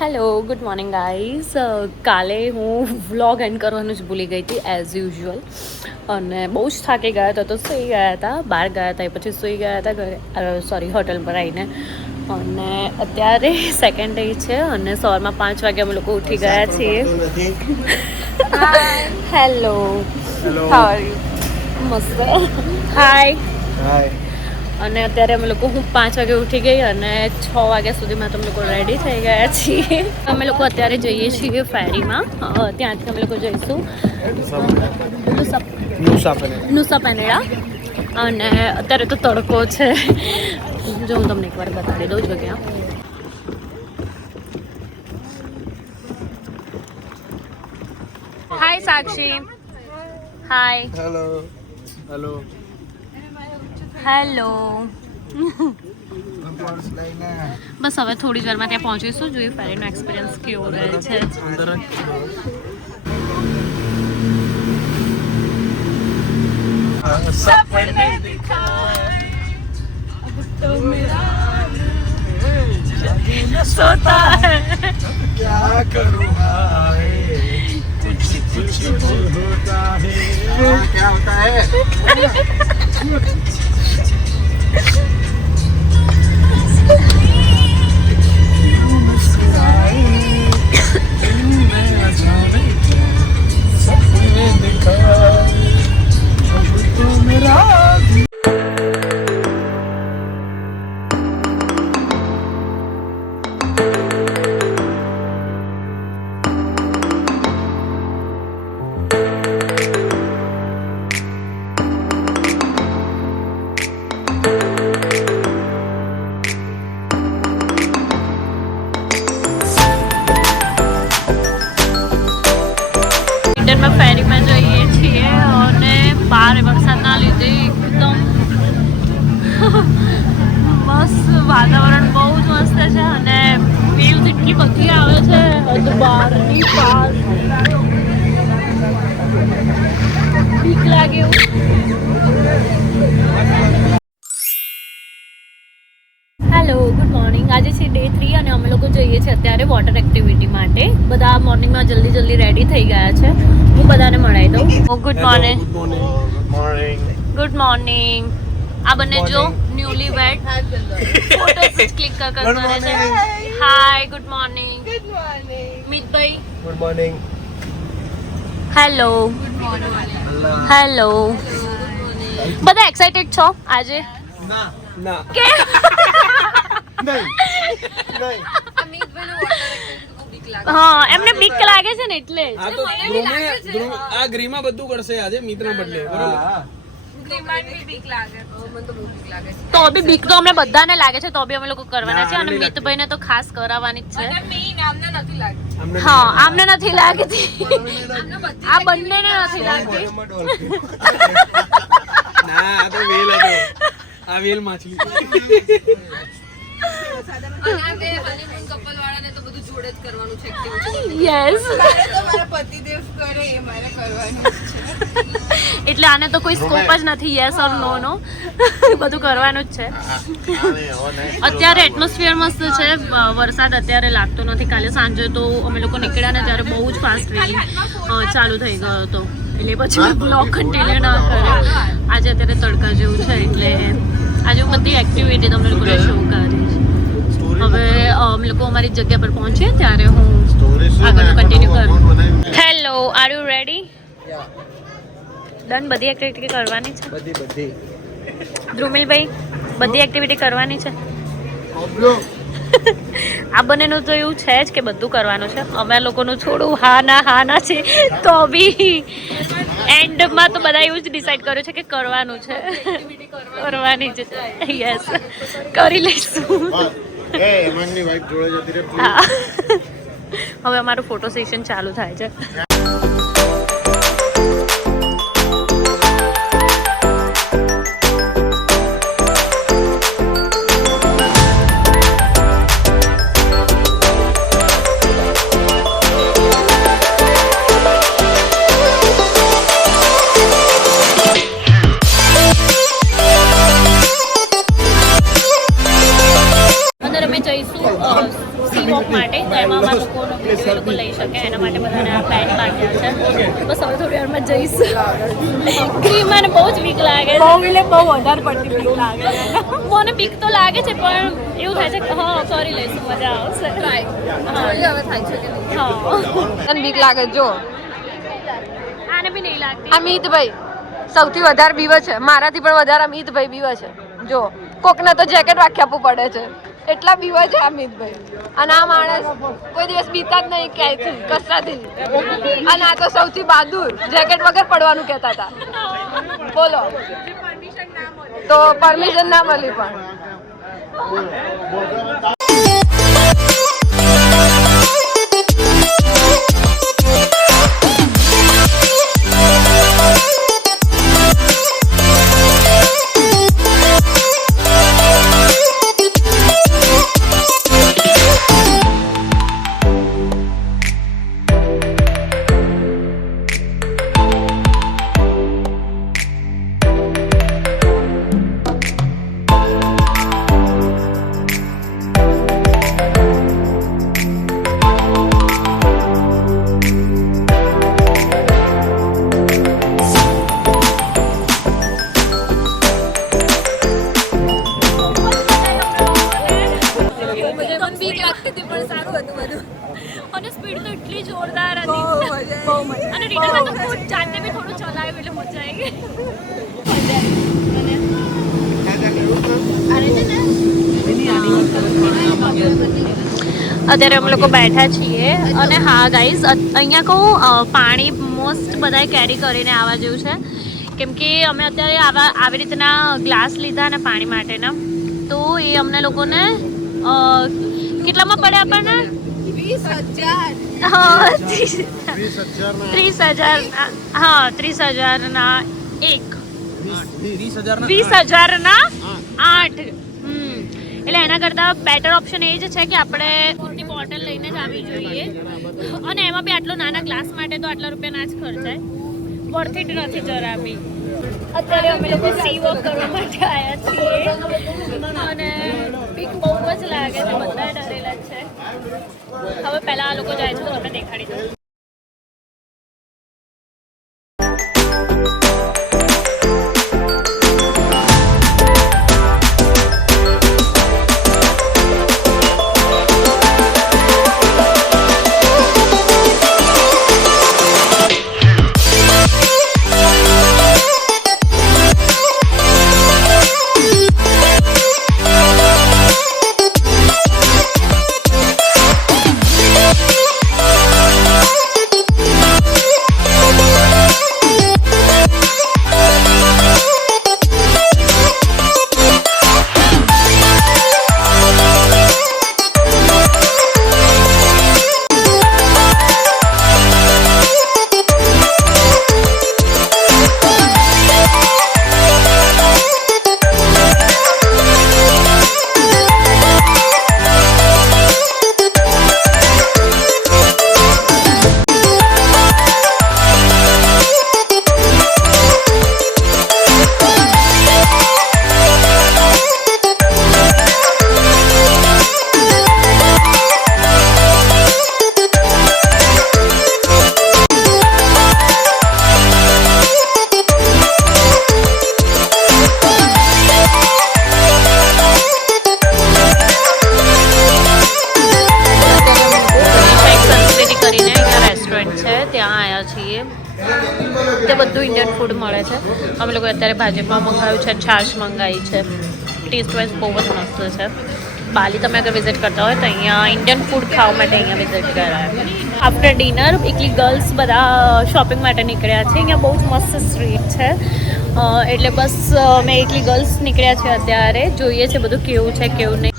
Hello good morning guys. કાલે હું vlog and કરવાનું જ ભૂલી ગઈ હતી એઝ યુઝ્યુઅલ, અને બહુ જ થાકી ગયા હતા તો સૂઈ ગયા હતા. બહાર ગયા હતા એ પછી સૂઈ ગયા હતા ઘરે, સોરી હોટલ પર આવીને. અને અત્યારે સેકન્ડ ડે છે અને સવારમાં 5 વાગે અમે લોકો ઉઠી ગયા છીએ. Hello, how are you? મસ્ત. હાય. અને અત્યારે અમે લોકો હું 5 વાગે ઉઠી ગઈ અને 6 વાગ્યા સુધીમાં તમે લોકો રેડી થઈ ગયા છીએ. અમે લોકો અત્યારે જઈએ છીએ ફેરીમાં. ત્યાંથી અમે લોકો જઈશું નુસા પેનેડા. અને અત્યારે તો તડકો છે, જો હું તમને એકવાર બતાવી દઉં જગ્યા. Hi Sakshi. Hi. Hello hello hello. બસ હવે થોડી જ વારમાં ત્યાં પહોંચીશું. જોઈએ ફેરીનો એક્સપિરિયન્સ કેવો રહે છે. सोता है क्या करूँ कुछ कुछ होता है क्या होता है ફેરીમાં જઈએ છીએ અને બહાર વરસાદના લીધે એકદમ મસ્ત વાતાવરણ બહુ જ મસ્ત છે અને વેવ્સ એટલી બધી આવે છે બહારની પાર. બીક લાગે એવું. Hello good morning. આજે છે ડે 3 અને અમે લોકો જઈએ છીએ અત્યારે વોટર એક્ટિવિટી માટે. બધા મોર્નિંગમાં જલ્દી રેડી થઈ ગયા છે. હું બધાને મળાવી દઉં. Good morning. Good morning. આ બંને જો ન્યૂલી વેડ ફોટોસ ક્લિક કરે છે. Hi good morning. મિતભાઈ ગુડ મોર્નિંગ. Hello hello. બધા એક્સાઇટેડ છો આજે? ના ના કે હા, એમને બીક લાગે છે ને એટલે આ ગ્રીમાં બધું કરશે આજે મિત્રના બદલે. બરાબર. તો બી બીક તો અમને બધાને લાગે છે, તો બી અમે લોકો કરવાના છે. અને મિતભાઈને તો ખાસ કરાવવાની જ છે. હા, આમને નથી લાગતી. આ બંનેને નથી લાગતી. ના, આ તો વેલ હતો. આ વેલ માછલી. યસ. એટલે આને તો કોઈ સ્કોપ જ નથી યસ ઓર નો નો. બધું કરવાનું જ છે. અત્યારે એટમોસ્ફિયર મસ્ત છે. વરસાદ અત્યારે લાગતો નથી. કાલે સાંજે તો અમે લોકો નીકળ્યા ને ત્યારે બહુ જ ફાસ્ટ રેન ચાલુ થઈ ગયો હતો, એટલે પછી મેં બ્લોગ કન્ટિન્યુ ના કર્યો. આજે અત્યારે તડકા જેવું છે એટલે આજે હું બધી એક્ટિવિટી તમને લોકોને શો કરીશ. હવે અમે લોકો અમારી જગ્યા પર પહોંચીએ ત્યારે હું આગળનું કન્ટિન્યુ કરું. Hello, are you ready? Done. બધી એક્ટિવિટી કરવાની છે. બધી ધ્રુમિલભાઈ, બધી એક્ટિવિટી કરવાની છે. આ બંનેનું તો એવું છે જ કે બધું કરવાનું છે. અમે લોકોનું થોડું હા ના છે, તો બી એન્ડમાં તો બધા એવું જ ડિસાઈડ કર્યું છે કે કરવાનું છે. કરવાની જ છે. યસ, કરી લઈશું. હા. હવે અમારું ફોટો સેશન ચાલુ થાય છે. અંદર અમે જઈશું સી વોક માટે. એમાં અમારા લોકોનો વિડીયો એ લોકો લઈ શકે એના માટે બધાને આ બેન્ડ બાંધ્યા છે. બસ હવે થોડી વારમાં જઈશ. ક્રીમાને બહુ જ બીક લાગે છે. બહુ વધારે પડતી બીક લાગે છે. મને બીક તો લાગે છે પણ એવું થાય છે કે હા કરી લઈશું, મજા આવશે. તને બીક લાગે જો આને બી નહીં લાગતી. અમિતભાઈ સૌથી વધારે બીવે છે, મારાથી પણ વધારે અમિતભાઈ બીવે છે. જો કોકને તો જેકેટ રાખી આપવું પડે છે, એટલા બીવે છે અમિતભાઈ. અને આ માણસ કોઈ દિવસ બીતા જ નહીં ક્યાંયથી કશાથી. અને આ તો સૌથી બહાદુર, જેકેટ વગર પડવાનું કહેતા હતા. બોલો તો પરમિશન ના મળી પણ અને સ્પીડ તો એટલી જોરદાર હતી અને રીટામાં તો ખુદ જાતે બી થોડું ચલાવ્યું એટલે મજા આવી ગઈ. અત્યારે અમે લોકો બેઠા છીએ અને હા ગાઈઝ અહીંયા કહું પાણી મોસ્ટ બધાએ કેરી કરીને આવવા જેવું છે કેમ કે અમે અત્યારે આવી રીતના ગ્લાસ લીધા ને પાણી માટેના તો એ અમને લોકોને કેટલામાં પડે આપણને 30,000 હા 30,000 એક 20,000 8 એટલે એના કરતાં બેટર ઓપ્શન એ જ છે કે આપણે ખુદની બોટલ લઈને જ આવી જોઈએ અને એમાં બી આટલો નાના ગ્લાસ માટે તો આટલા રૂપિયા ના જ ખર્ચાય. વર્થ ઇટ નથી જરા બી. અત્યારે અમે લોકો સી વોક કરવા માટે આવ્યા છીએ અને બીક બહુ જ લાગે છે, બધા ડરેલા જ છે. હવે પહેલાં આ લોકો જાય છે તો આપણે દેખાડી દઉં. તે બધું ઇન્ડિયન ફૂડ મળે છે. અમે લોકો અત્યારે ભાજીપાવ મંગાવ્યું છે, છાશ મંગાવી છે. ટેસ્ટ વાઇઝ બહુ જ મસ્ત છે. બાલી તમે અગર વિઝિટ કરતા હોય તો અહીંયા ઇન્ડિયન ફૂડ ખાવા માટે અહીંયા વિઝિટ કરાય. આફ્ટર ડિનર એકલી ગર્લ્સ બધા શોપિંગ માટે નીકળ્યા છે. અહીંયા બહુ જ મસ્ત સ્ટ્રીટ છે એટલે બસ અમે એકલી ગર્લ્સ નીકળ્યા છે અત્યારે. જોઈએ છે બધું કેવું છે કેવું નહીં.